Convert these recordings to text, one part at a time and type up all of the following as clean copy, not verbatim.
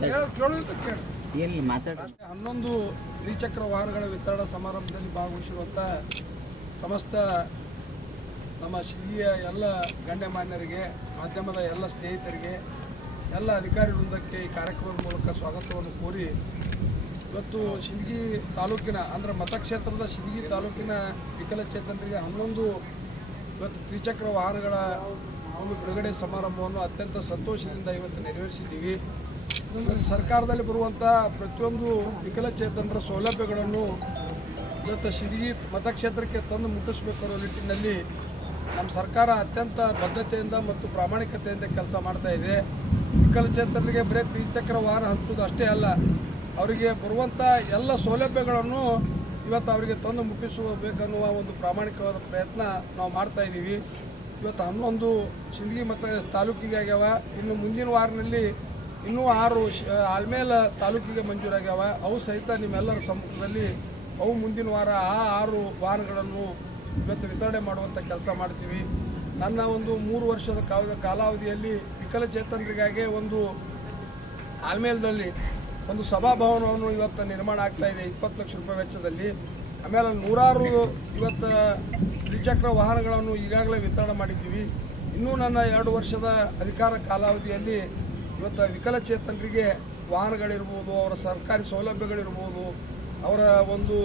11 ದ್ವಿಚಕ್ರ ವಾಹನಗಳ ವಿತರಣಾ ಸಮಾರಂಭದಲ್ಲಿ ಭಾಗವಹಿಸಿರುವಂಥ ಸಮಸ್ತ ನಮ್ಮ ಶಿಲ್ಗಿಯ ಎಲ್ಲ ಗಣ್ಯಮಾನ್ಯರಿಗೆ, ಮಾಧ್ಯಮದ ಎಲ್ಲ ಸ್ನೇಹಿತರಿಗೆ, ಎಲ್ಲ ಅಧಿಕಾರಿ ವೃಂದಕ್ಕೆ ಈ ಕಾರ್ಯಕ್ರಮದ ಮೂಲಕ ಸ್ವಾಗತವನ್ನು ಕೋರಿ, ಇವತ್ತು ಶಿಲ್ಗಿ ತಾಲೂಕಿನ ಅಂದರೆ ಮತಕ್ಷೇತ್ರದ ಶಿಲ್ಗಿ ತಾಲೂಕಿನ ವಿಕಲಚೇತನರಿಗೆ 11 ಇವತ್ತು ದ್ವಿಚಕ್ರ ವಾಹನಗಳ ಒಂದು ಬಿಡುಗಡೆ ಸಮಾರಂಭವನ್ನು ಅತ್ಯಂತ ಸಂತೋಷದಿಂದ ಇವತ್ತು ನೆರವೇರಿಸಿದ್ದೀವಿ. ಸರ್ಕಾರದಲ್ಲಿ ಬರುವಂಥ ಪ್ರತಿಯೊಂದು ವಿಕಲಚೇತನರ ಸೌಲಭ್ಯಗಳನ್ನು ಇವತ್ತು ಶಿಲ್ಗಿ ಮತಕ್ಷೇತ್ರಕ್ಕೆ ತಂದು ಮುಟ್ಟಿಸಬೇಕು ಅನ್ನೋ ನಿಟ್ಟಿನಲ್ಲಿ ನಮ್ಮ ಸರ್ಕಾರ ಅತ್ಯಂತ ಬದ್ಧತೆಯಿಂದ ಮತ್ತು ಪ್ರಾಮಾಣಿಕತೆಯಿಂದ ಕೆಲಸ ಮಾಡ್ತಾ ಇದೆ. ವಿಕಲಚೇತನರಿಗೆ ಬರೀ ದ್ವಿಚಕ್ರ ವಾಹನ ಹಂಚುವುದು ಅಷ್ಟೇ ಅಲ್ಲ, ಅವರಿಗೆ ಬರುವಂಥ ಎಲ್ಲ ಸೌಲಭ್ಯಗಳನ್ನು ಇವತ್ತು ಅವರಿಗೆ ತಂದು ಮುಟ್ಟಿಸಬೇಕನ್ನುವ ಒಂದು ಪ್ರಾಮಾಣಿಕವಾದ ಪ್ರಯತ್ನ ನಾವು ಮಾಡ್ತಾ ಇದ್ದೀವಿ. ಇವತ್ತು 11 ಶಿಲ್ಗಿ ಮತ್ತು ತಾಲೂಕಿಗೆ ಆಗ್ಯಾವ. ಇನ್ನು ಮುಂದಿನ ವಾರದಲ್ಲಿ ಇನ್ನೂ 6 ಆಲ್ಮೇಲೆ ತಾಲೂಕಿಗೆ ಮಂಜೂರಾಗ್ಯಾವ. ಅವು ಸಹಿತ ನಿಮ್ಮೆಲ್ಲರ ಸಮ್ಮುಖದಲ್ಲಿ ಅವು ಮುಂದಿನ ವಾರ ಆ 6 ವಾಹನಗಳನ್ನು ಇವತ್ತು ವಿತರಣೆ ಮಾಡುವಂಥ ಕೆಲಸ ಮಾಡ್ತೀವಿ. ನನ್ನ ಒಂದು 3 ವರ್ಷದ ಕಾಲಾವಧಿಯಲ್ಲಿ ವಿಕಲಚೇತನರಿಗಾಗಿ ಒಂದು ಆಲ್ಮೇಲದಲ್ಲಿ ಒಂದು ಸಭಾಭವನವನ್ನು ಇವತ್ತು ನಿರ್ಮಾಣ ಆಗ್ತಾ ಇದೆ 20 ಲಕ್ಷ ರೂಪಾಯಿ ವೆಚ್ಚದಲ್ಲಿ. ಆಮೇಲೆ 100 ಇವತ್ತು ದ್ವಿಚಕ್ರ ವಾಹನಗಳನ್ನು ಈಗಾಗಲೇ ವಿತರಣೆ ಮಾಡಿದ್ದೀವಿ. ಇನ್ನೂ ನನ್ನ 2 ವರ್ಷದ ಅಧಿಕಾರ ಕಾಲಾವಧಿಯಲ್ಲಿ ಇವತ್ತು ವಿಕಲಚೇತನರಿಗೆ ವಾಹನಗಳಿರ್ಬೋದು, ಅವರ ಸರ್ಕಾರಿ ಸೌಲಭ್ಯಗಳಿರ್ಬೋದು, ಅವರ ಒಂದು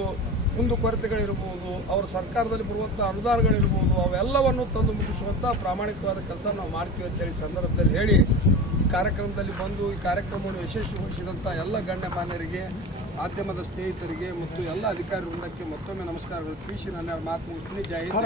ಕುಂದುಕೊರತೆಗಳಿರ್ಬೋದು, ಅವರ ಸರ್ಕಾರದಲ್ಲಿ ಬರುವಂಥ ಅನುದಾನಗಳಿರ್ಬೋದು, ಅವೆಲ್ಲವನ್ನು ತಂದು ಮುಗಿಸುವಂಥ ಪ್ರಾಮಾಣಿಕವಾದ ಕೆಲಸ ನಾವು ಮಾಡ್ತೀವಿ ಅಂತೇಳಿ ಸಂದರ್ಭದಲ್ಲಿ ಹೇಳಿ, ಈ ಕಾರ್ಯಕ್ರಮದಲ್ಲಿ ಬಂದು ಈ ಕಾರ್ಯಕ್ರಮವನ್ನು ಯಶಸ್ವಿಗೊಳಿಸಿದಂಥ ಎಲ್ಲ ಗಣ್ಯಮಾನ್ಯರಿಗೆ, ಮಾಧ್ಯಮದ ಸ್ನೇಹಿತರಿಗೆ ಮತ್ತು ಎಲ್ಲ ಅಧಿಕಾರಿ ವೃಂದಕ್ಕೆ ಮತ್ತೊಮ್ಮೆ ನಮಸ್ಕಾರಗಳು ತಿಳಿಸಿ ನನ್ನ ಮಾತು ಮುಗಿಸ್ತೀನಿ. ಜೈ ಹಿಂದ್.